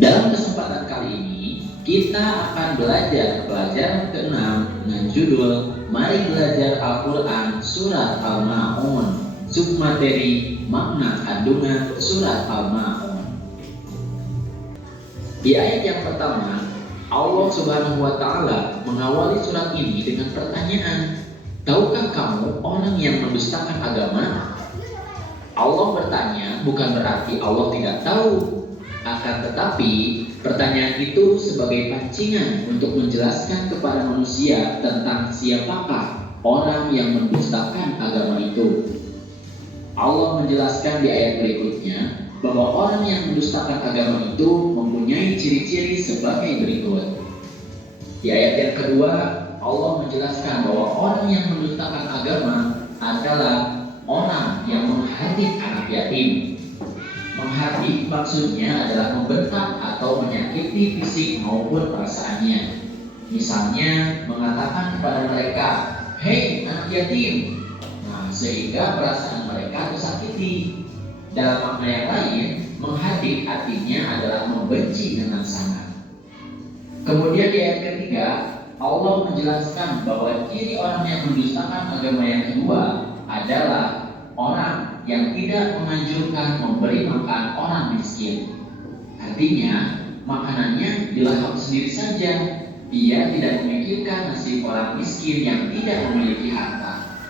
Dalam kesempatan kali ini, kita akan belajar pelajaran ke-6 dengan judul Mari Belajar Al-Quran Surat Al-Ma'un, submateri makna kandungan Surat Al-Ma'un. Di ayat yang pertama, Allah Subhanahu wa Ta'ala mengawali surat ini dengan pertanyaan, tahukah kamu orang yang mendustakan agama? Allah bertanya bukan berarti Allah tidak tahu, akan tetapi pertanyaan itu sebagai pancingan untuk menjelaskan kepada manusia tentang siapakah orang yang mendustakan agama itu. Allah menjelaskan di ayat berikutnya bahwa orang yang mendustakan agama itu mempunyai ciri-ciri sebagai berikut. Di ayat yang kedua, Allah menjelaskan bahwa orang yang mendustakan agama adalah orang yang menghardik anak yatim. Menghardik maksudnya adalah membentak atau menyakiti fisik maupun perasaannya. Misalnya mengatakan kepada mereka, "Hei anak yatim," sehingga perasaan mereka tersakiti. Dalam makna yang lain, menghardik artinya adalah membenci dengan sangat. Kemudian di ayat ketiga, Allah menjelaskan bahwa ciri orang yang mendustakan agama yang kedua adalah orang yang tidak menganjurkan memberi makan orang miskin. Artinya, makanannya dilahap sendiri saja. Ia tidak memikirkan nasib orang miskin yang tidak memiliki harta.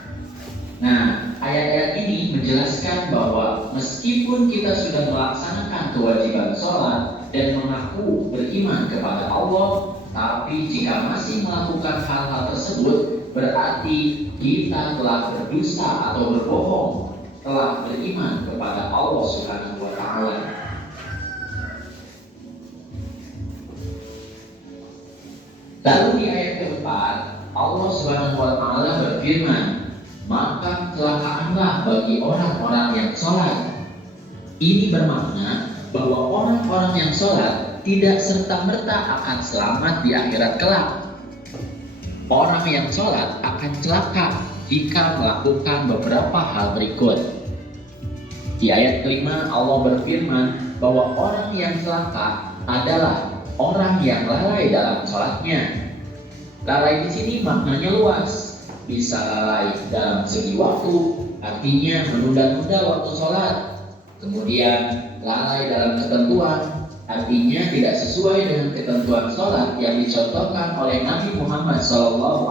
Nah, ayat-ayat ini menjelaskan bahwa meskipun kita sudah melaksanakan kewajiban sholat dan mengaku beriman kepada Allah, tapi jika masih melakukan hal-hal tersebut, berarti kita telah berdusta atau berbohong, telah beriman kepada Allah Subhanahu wa Ta'ala. Lalu di ayat keempat, Allah Subhanahu wa Ta'ala berfirman, maka celakaanlah bagi orang-orang yang sholat. Ini bermakna bahwa orang-orang yang sholat tidak serta-merta akan selamat di akhirat kelak. Orang yang sholat akan celaka jika melakukan beberapa hal berikut. Di ayat kelima, Allah berfirman bahwa orang yang celaka adalah orang yang lalai dalam sholatnya. Lalai di sini maknanya luas. Bisa lalai dalam segi waktu, artinya menunda-nunda waktu sholat. Kemudian lalai dalam ketentuan, artinya tidak sesuai dengan ketentuan sholat yang dicontohkan oleh Nabi Muhammad SAW.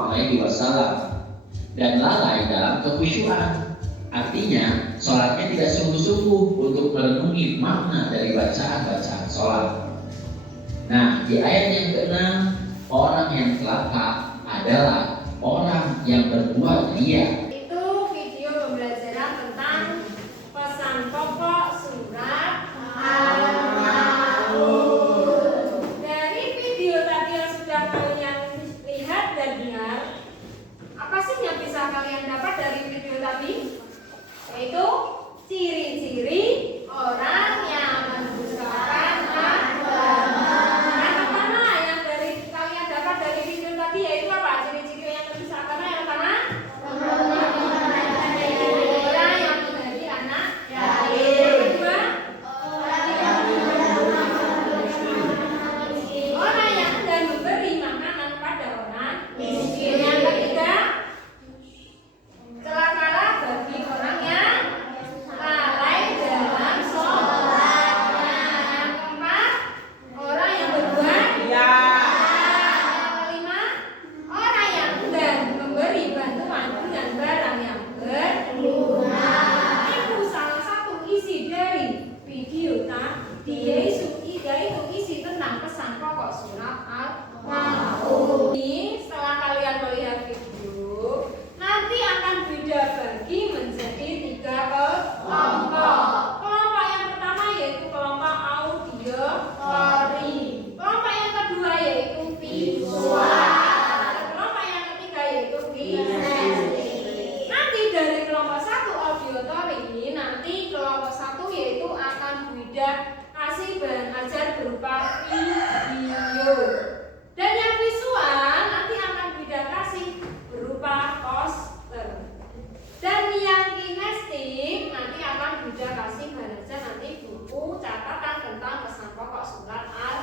Dan lalai dalam kekhusyuan, artinya sholatnya tidak sungguh-sungguh untuk merenungi makna dari bacaan-bacaan sholat. Nah, di ayat yang ke-6, orang yang celaka adalah orang yang berbuat riya. Itu video pembelajaran tentang pesan pokok surat Al-Ma'un. Dari video tadi yang sudah kalian lihat dan dengar, apa sih yang bisa kalian dapat dari video tadi? Yaitu ciri-ciri orang yang mendustakan agama. Yang pertama yang dari kalian dapat dari video tadi yaitu apa? Ciri-ciri yang mendustakan agama yang pertama? Orang yang menjadi anak yatim. Yang kedua? Orang yang enggan memberi makanan pada orang miskin. Yang ketiga? Celakalah bagi orang yang lalai dalam sholatnya. Yang keempat, orang yang berbuat riya. Yang kelima, orang yang enggan memberi bantuan dengan barang yang berguna. Itu salah satu isi dari video tadi, yaitu isi tentang pesan pokok surat Al-Ma'un. Setelah kalian melihat video, nanti akan beda bagi menjadi 3 kelompok. Kelompok yang pertama yaitu kelompok audiotori. Kelompok yang kedua yaitu visual. Kelompok yang ketiga yaitu kinestetik. Nanti dari kelompok 1 audiotori ini, nanti kelompok 1 yaitu akan beda kasih bahan ajar berupa video. Dan yang visual nanti akan beda kasih berupa poster. Dan yang kinestetik nanti akan beda kasih bahan ajar nanti buku catatan tentang pesan pokok surat Al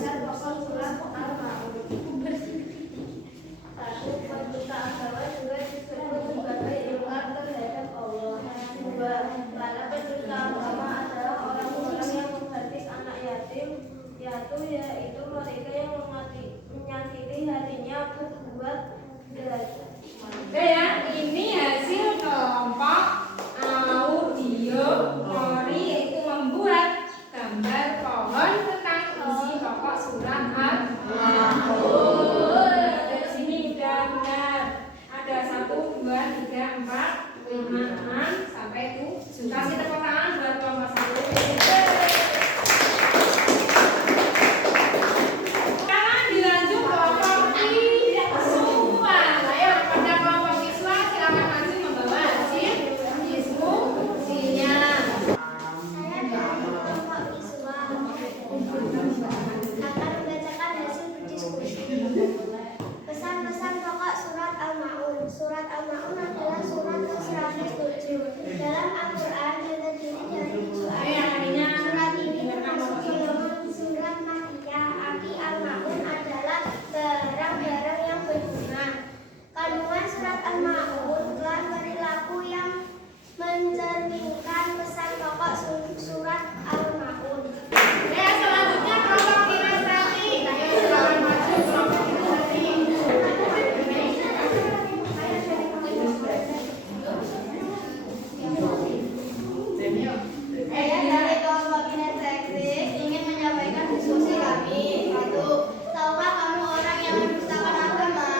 pesan pokok surat Al-Ma'un. Satu, pendusta agama juga disebut sebagai ingkar terhadap Allah. Dua, karena pendusta agama adalah orang-orang yang menghardik anak yatim, yaitu mereka yang menyakiti hatinya berbuat jahat. Oke ya, ini hasil kelompok audio Nori, yaitu membuat gambar pohon tentang isi pokok surat Al-Ma'un. Dari sini udah benar. Ada 1, 2, 3, 4, 5, 6 sampai 7. Kasih tepuk tangan buat kelompok 1. Sekarang dilanjut kelompok visual. Ayo pada kelompok visual silakan maju membawa hasil diskusinya. Saya dari kelompok visual akan membacakan hasil diskusi. Pesan-pesan pokok surat Al-Ma'un. Surat Al-Ma'un adalah surat ke-107 dalam Al-Quran dan terdiri dari 7 ayat. Surat ini termasuk golongan surat Makkiyah. Arti Al-Ma'un adalah barang-barang yang berguna. Kandungan surat Al-Ma'un telah perilaku yang mencerminkan pesan pokok surat Al-Ma'un. Ya, selanjutnya kelompok kinestesi. Ayo silakan maju kelompok kinestesi. Saya dari kelompok kinestetik ingin menyampaikan diskusi kami. 1. Tahukah kamu orang yang mendustakan agama?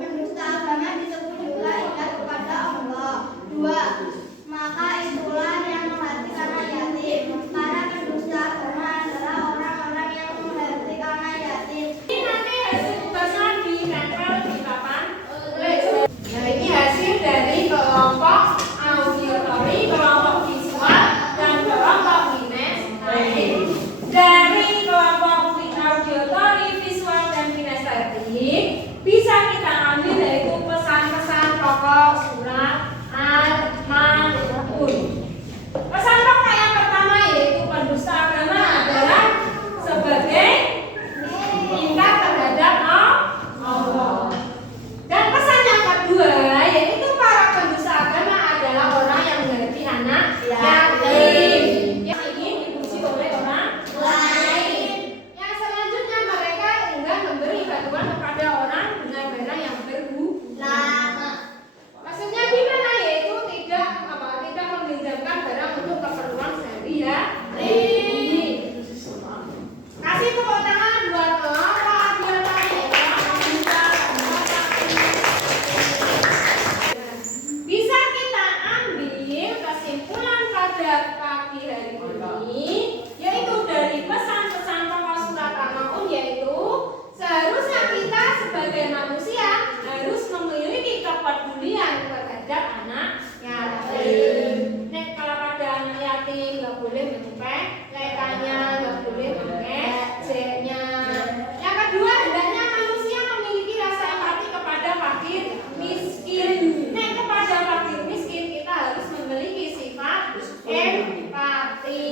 Pendusta agama disebut juga ingkar kepada Allah. 2. Maka itulah yang menghardik anak yatim. Para pendusta agama adalah orang-orang yang menghardik anak yatim. Ini nanti hasil tugasnya ditempel di papan tulis. Nah, ini hasil dari kelompok auditory, kelompok visual, dan kelompok kinestetik. Dari kelompok auditory, visual, dan kinestetik bisa kita ambil yaitu pesan-pesan pokok surat Al-Ma'un. Pesan pokok yang pertama yaitu pendusta agama adalah sebagai ingkar terhadap Allah. Dan pesan yang kedua yaitu para pendusta agama adalah orang yang menghardik anak yatim, yang ingin dipuji oleh orang lain. Yang selanjutnya mereka enggan memberi bantuan kepada orang dengan barang yang berguna. Maksudnya gimana? Yaitu tidak meminjamkan barang untuk keperluan sehari-hari. Kasih tepuk tangan buat kelompok auditory, kelompok visual, bisa kita ambil kesimpulan pada pagi hari ini, yaitu dari pesan-pesan pokok surat Al-Ma'un, yaitu seharusnya kita sebagai manusia harus memiliki kepedulian terhadap anak yatim. Nek kalau pada anak yatim nggak boleh menyepek lekanya, nggak boleh mengejeknya. Yang kedua, hendaknya manusia memiliki rasa empati kepada fakir miskin. Nek kepada fakir miskin kita harus memiliki sifat empati.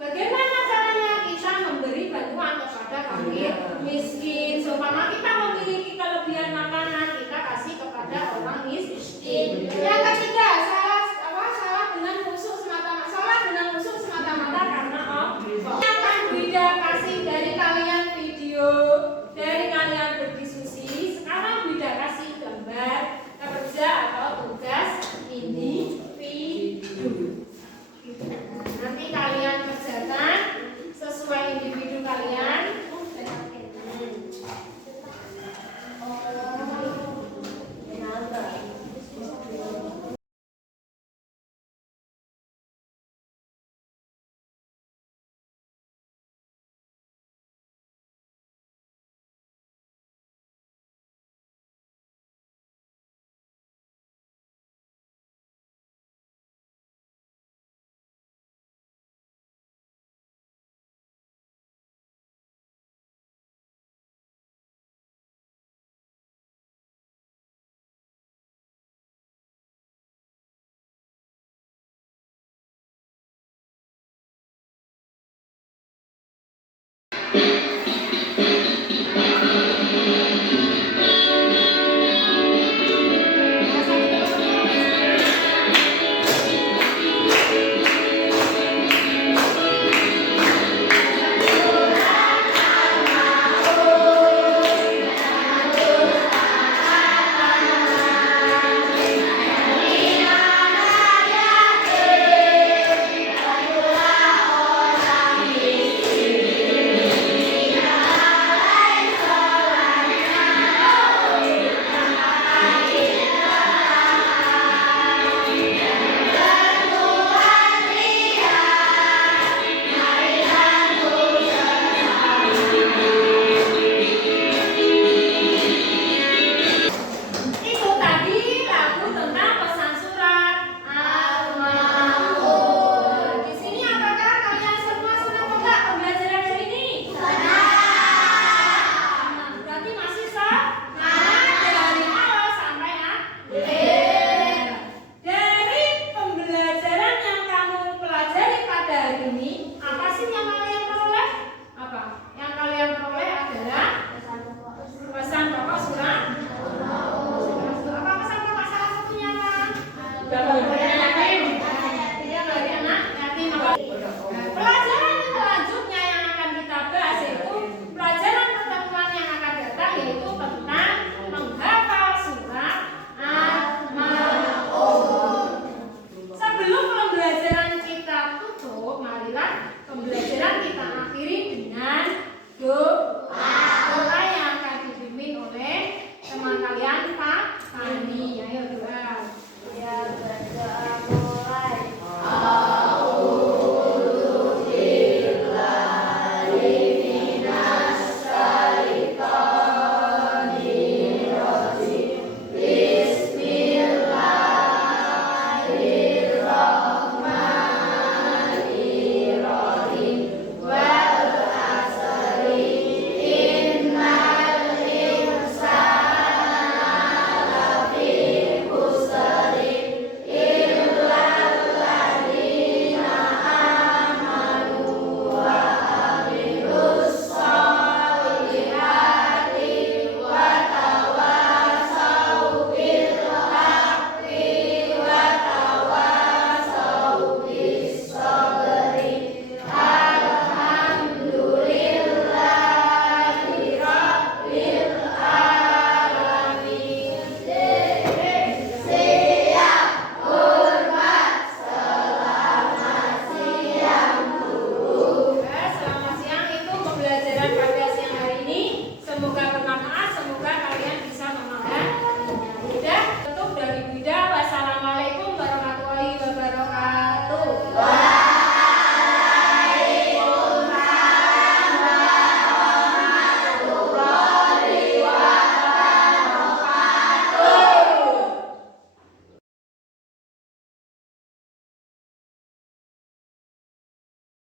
Bagaimana caranya kita memberi bantuan kepada fakir miskin? Seumpama kita memiliki kelebihan makanan, kita kasih kepada orang miskin. Yang